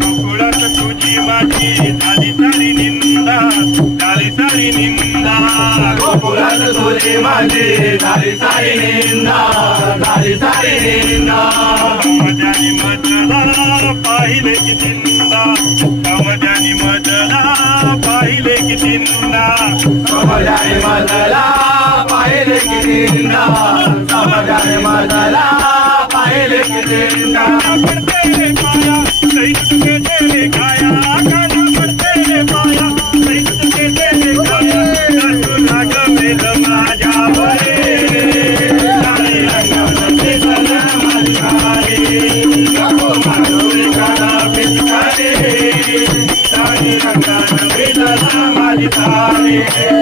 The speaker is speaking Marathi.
गोकुळात तुझी माझी झाली सारी निंदा, झाली सारी निंदा. गोकुळात तुझी माझी झाली सारी निंदा, झाली सारी निंदा. मजानी मजला पाहिले किती निंदा, मजानी मजला पाहिले किती निंदा. समाजाने मजला पाहिले किती निंदा, समाजाने मजला पाहिले किती निंदा. पडते रे पाया सैत तुझे तेरे खाया, काना पडते रे पाया सैत तुझे तेरे खाया. तुला गमेल माझ्या बरे सारी रंगावरती सना माझ्यारे. नको माधुरी काना पिचकारे, सारी रंगावरती सना माझ्यारे.